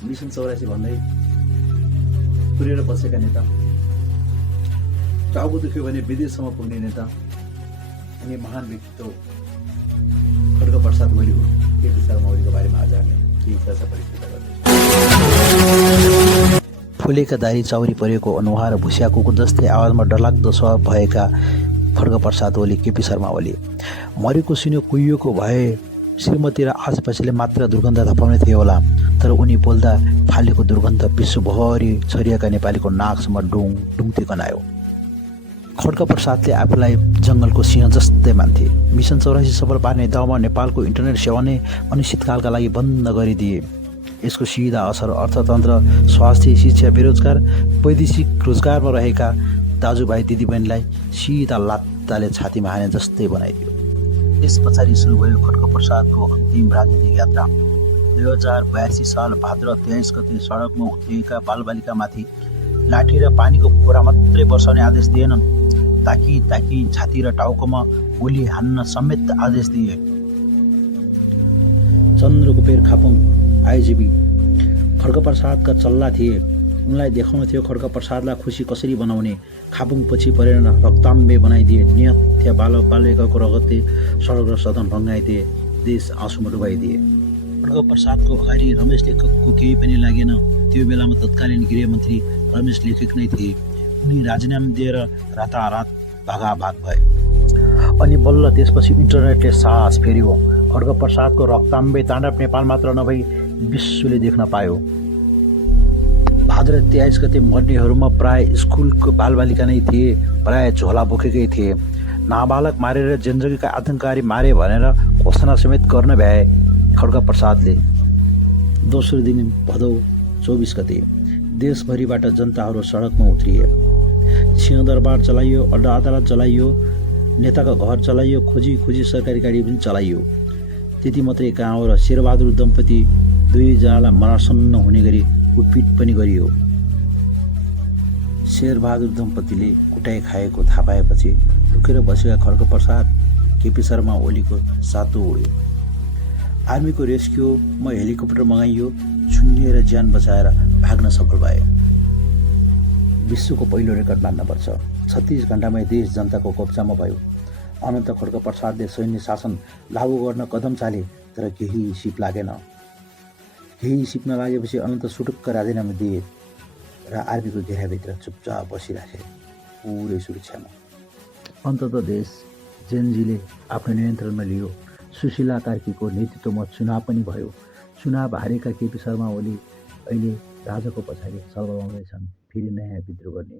Mission 84 भन्दै पुरेर बसेका नेता, टाउको दुख्यो भने विदेशसम्म पुग्ने नेता अनि महान व्यक्तित्व खड्गप्रसाद ओली केपी शर्मा ओलीको बारेमा आज हामी केही चर्चा परिचर्चा गर्दैछौँ। फुलेका दारी चाउरी परेको अनुहार भुसिया कुकुर जस्तै आवाजमा डरलाग्दो स्वभाव भएका खड्गप्रसाद ओली केपी शर्मा ओली मरेको सुन्यो कुहिएको भए श्रीमती र आसपासले मात्र दुर्गन्ध थपाउने थियो होला, तर उनी बोल्दा फालेको दुर्गन्ध विश्वभरि छरिएका नेपालीको नाकसम्म डुङ डुङ्ती गनायो। खड्गप्रसादले आफूलाई जङ्गलको सिंह जस्तै मान्थे। मिसन 84 सफल पार्ने दाउमा नेपालको इन्टरनेट सेवा नै अनिश्चितकालका लागि बन्द गरिदिए। यसको सिधा असर अर्थतन्त्र, स्वास्थ्य, शिक्षा, बेरोजगार, वैदेशिक रोजगारमा रहेका दाजुभाइ दिदीबहिनीलाई सिधा लात्ताले छातीमा हाने जस्तै बनाइदियो। त्यस पछाडि सुरु भयो खड्गप्रसादको अन्तिम राजनीतिक यात्रा। 2082 साल भाद्र 23 गते सडकमा उत्रिएका बालबालिकामाथि लाठी र पानीको फोरा मात्रै बर्साउने आदेश दिएनन्, ताकि छाती र टाउकोमा गोली हान्न समेत आदेश दिए। चन्द्रकुपेर खापुङ आइजिबी खड्गप्रसादका चल्ला थिए। उनलाई देखाउनु थियो खड्गप्रसादलाई खुसी कसरी बनाउने। खापुङ पछि परेर रक्ताम्बे बनाइदिए। निहत्या बालबालिकाको रगतले सडक र सदन भङ्गाइदिए, देश आँसुमा डुबाइदिए। खड्गप्रसादको अगाडि रमेश लेखकको केही पनि लागेन। त्यो बेलामा तत्कालीन गृहमन्त्री रमेश लेखक नै थिए। उनी राजीनामा दिएर रातारात भागाभाग भए। अनि बल्ल त्यसपछि इन्टरनेटले सास फेर्यो। खड्गप्रसादको रक्ताम्बे ताण्डव नेपाल मात्र नभई विश्वले देख्न पायो। भाद्र 23 गते मर्नेहरूमा प्राय स्कुलको बालबालिका नै थिए, प्राय झोला बोकेकै थिए। नाबालक मारेर जिन्दगीका आतङ्ककारी मारे भनेर घोषणा समेत गर्न भ्याए खड्गप्रसादले। दोस्रो दिन भदौ 24 गते देशभरिबाट जनताहरू सडकमा उत्रिए। सिंहदरबार चलाइयो, अड्डा अदालत चलाइयो, नेताका घर चलाइयो, खोजी खोजी सरकारी गाडी पनि चलाइयो। त्यति मात्रै कहाँ हो र शेरबहादुर दम्पति दुईजनालाई मरासन्न हुने गरी कुटपिट पनि गरियो। शेरबहादुर दम्पतिले कुटाइ खाएको थाहा पाएपछि लुकेर बसेका खड्गप्रसाद केपी शर्मा ओलीको सातो उड्यो। आर्मीको रेस्क्युमा हेलिकप्टर मगाइयो। छुन्निएर ज्यान बचाएर भाग्न सफल भए। विश्वको पहिलो रेकर्ड मान्नुपर्छ। 36 घण्टामै देश जनताको कब्जामा भयो। अनन्त खड्गप्रसादले सैन्य शासन लागू गर्न कदम चाले, तर केही सिप लागेन। केही सिप नलागेपछि अनन्त सुटुक्क राजीनामा दिए र आर्मीको घेराभित्र चुपचाप बसिराखे, पुरै सुरक्षामा। अन्ततः देश जेनजीले आफ्नो नियन्त्रणमा लियो। सुशीला कार्कीको नेतृत्वमा चुनाव पनि भयो। चुनाव हारेका केपी शर्मा ओली अहिले राजाको पछाडि सल्लाउँदैछन् फेरि नयाँ विद्रोह गर्ने।